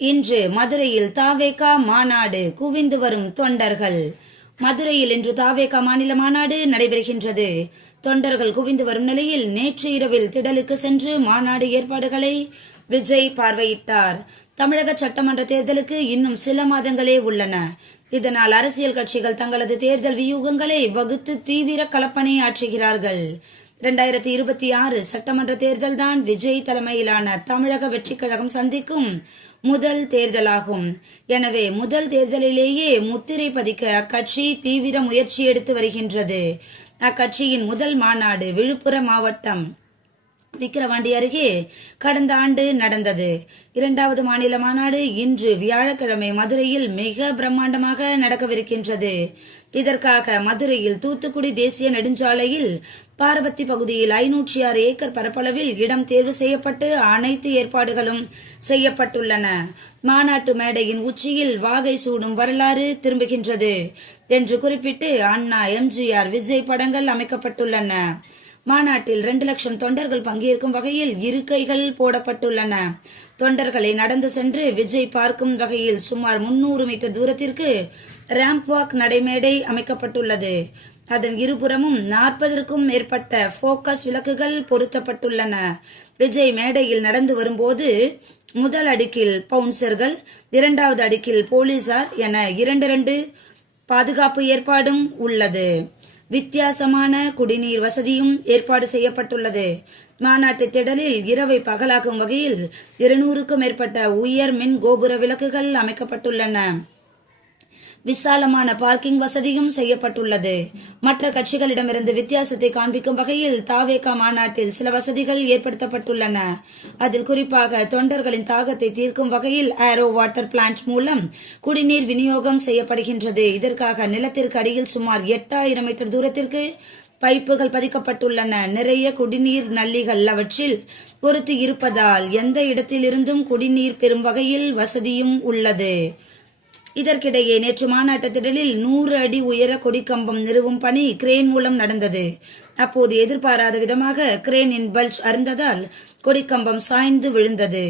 இன்று மதுரையில் தாவேக மாநாடு குவிந்து வரும் தொண்டர்கள். மதுரையில் இன்று தாவேக மாநில மாநாடு நடைபெறுகின்றது. தொண்டர்கள் குவிந்து வரும் நிலையில் நேற்று இரவில் திடலுக்கு சென்று மாநாடு ஏற்பாடுகளை விஜய் பார்வையிட்டார். தமிழக சட்டமன்ற தேர்தலுக்கு இன்னும் சில மாதங்களே உள்ளன. இதனால் அரசியல் கட்சிகள் தங்களது தேர்தல் வியூகங்களை வகுத்து தீவிர களப்பணி ஆற்றுகிறார்கள். 2026 சட்டமன்ற தேர்தல் தான் விஜய் தலைமையிலான தமிழக வெற்றிக் கழகம் சந்திக்கும் முதல் தேர்தலாகும். எனவே முதல் தேர்தலிலேயே முத்திரை பதிக்க அக்கட்சி தீவிர முயற்சி எடுத்து வருகின்றது. அக்கட்சியின் முதல் மாநாடு விழுப்புரம் மாவட்டம் விக்கிரவாண்டி அருகே கடந்த ஆண்டு நடந்தது. இரண்டாவது மாநில மாநாடு இன்று வியாழக்கிழமை மதுரையில் மிக பிரம்மாண்டமாக நடக்கவிருக்கின்றது. இதற்காக மதுரையில் தூத்துக்குடி தேசிய நெடுஞ்சாலையில் பார்வத்தி பகுதியில் 506 ஏக்கர் பரப்பளவில் இடம் தேர்வு செய்யப்பட்டு அனைத்து ஏற்பாடுகளும் செய்யப்பட்டுள்ளன. மாநாட்டு மேடையின் உச்சியில் வாகை சூடும் வரலாறு திரும்புகின்றது என்று குறிப்பிட்டு அண்ணா, எம்ஜிஆர், விஜய் படங்கள் அமைக்கப்பட்டுள்ளன. மாநாட்டில் 2 லட்சம் தொண்டர்கள் பங்கேற்கும் வகையில் இருக்கைகள் போடப்பட்டுள்ளன. தொண்டர்களை நடந்து சென்று விஜய் பார்க்கும் வகையில் சுமார் 300 மீட்டர் தூரத்திற்கு ரேம்ப் வாக் நடைமேடை அமைக்கப்பட்டுள்ளது. அதன் இருபுறமும் 40க்கும் மேற்பட்ட போக்கஸ் விளக்குகள் பொருத்தப்பட்டுள்ளன. விஜய் மேடையில் நடந்து வரும்போது முதல் அடுக்கில் பவுன்சர்கள், 2வது அடுக்கில் போலீசார் என 2 பாதுகாப்பு ஏற்பாடும் உள்ளது. வித்தியாசமான குடிநீர் வசதியும் ஏற்பாடு செய்யப்பட்டுள்ளது. மாநாட்டு திடலில் இரவை பகலாக்கும் வகையில் 200க்கும் மேற்பட்ட உயர் மின் கோபுர விளக்குகள் அமைக்கப்பட்டுள்ளன. விசாலமான பார்க்கிங் வசதியும் செய்யப்பட்டுள்ளது. மற்ற கட்சிகளிடமிருந்து வித்தியாசத்தை காண்பிக்கும் வகையில் தாவேக மாநாட்டில் சில வசதிகள் ஏற்படுத்தப்பட்டுள்ளன. அதில் குறிப்பாக தொண்டர்களின் தாகத்தை தீர்க்கும் வகையில் ஆரோ வாட்டர் பிளான்ட் மூலம் குடிநீர் விநியோகம் செய்யப்படுகின்றது. இதற்காக நிலத்திற்கு அடியில் சுமார் 8000 மீட்டர் தூரத்திற்கு பைப்புகள் பதிக்கப்பட்டுள்ளன. நிறைய குடிநீர் நள்ளிகள் அவற்றில் பொருத்தி இருப்பதால் எந்த இடத்திலிருந்தும் குடிநீர் பெறும் வகையில் வசதியும் உள்ளது. இதற்கிடையே நேற்று மாநாட்டு திடலில் 100 அடி உயர கொடிக்கம்பம் நிறுவும் பணி கிரேன் மூலம் நடந்தது. அப்போது எதிர்பாராத விதமாக கிரேனின் பல்ஜ் அறுந்ததால் கொடிக்கம்பம் சாய்ந்து விழுந்தது.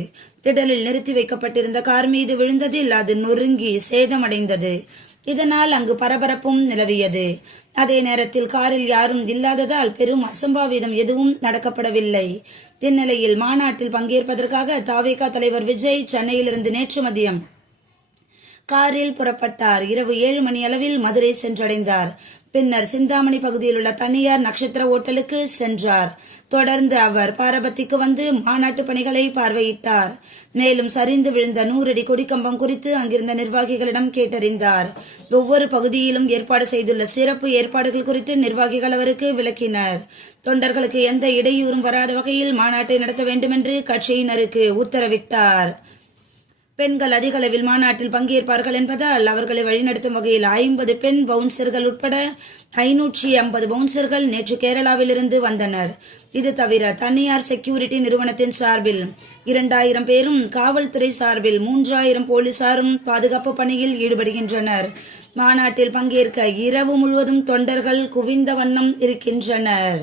திடலில் நிறுத்தி வைக்கப்பட்டிருந்த கார் மீது விழுந்ததில் அது நொறுங்கி சேதமடைந்தது. இதனால் அங்கு பரபரப்பும் நிலவியது. அதே நேரத்தில் காரில் யாரும் இல்லாததால் பெரும் அசம்பாவிதம் எதுவும் நடக்கப்படவில்லை. இந்நிலையில் மாநாட்டில் பங்கேற்பதற்காக தாவேக தலைவர் விஜய் சென்னையிலிருந்து நேற்று மதியம் காரில் புறப்பட்டார். இரவு 7 மணி அளவில் மதுரை சென்றடைந்தார். பின்னர் சிந்தாமணி பகுதியில் உள்ள தனியார் நட்சத்திர ஓட்டலுக்கு சென்றார். தொடர்ந்து அவர் பாரபத்திக்கு வந்து மாநாட்டு பணிகளை பார்வையிட்டார். மேலும் சரிந்து விழுந்த 100 அடி கொடிக்கம்பம் குறித்து அங்கிருந்த நிர்வாகிகளிடம் கேட்டறிந்தார். ஒவ்வொரு பகுதியிலும் ஏற்பாடு செய்துள்ள சிறப்பு ஏற்பாடுகள் குறித்து நிர்வாகிகள் அவருக்கு விளக்கினர். தொண்டர்களுக்கு எந்த இடையூறும் வராத வகையில் மாநாட்டை நடத்த வேண்டும் என்று கட்சியினருக்கு உத்தரவிட்டார். பெண்கள் அதிக அளவில் மாநாட்டில் பங்கேற்பார்கள் என்பதால் அவர்களை வழிநடத்தும் வகையில் 50 பெண் பவுன்சர்கள் உட்பட 550 பவுன்சர்கள் நேற்று கேரளாவிலிருந்து வந்தனர். இது தவிர தனியார் செக்யூரிட்டி நிறுவனத்தின் சார்பில் 2000 பேரும், காவல்துறை சார்பில் 3000 போலீசாரும் பாதுகாப்பு பணியில் ஈடுபடுகின்றனர். மாநாட்டில் பங்கேற்க இரவு முழுவதும் தொண்டர்கள் குவிந்த வண்ணம் இருக்கின்றனர்.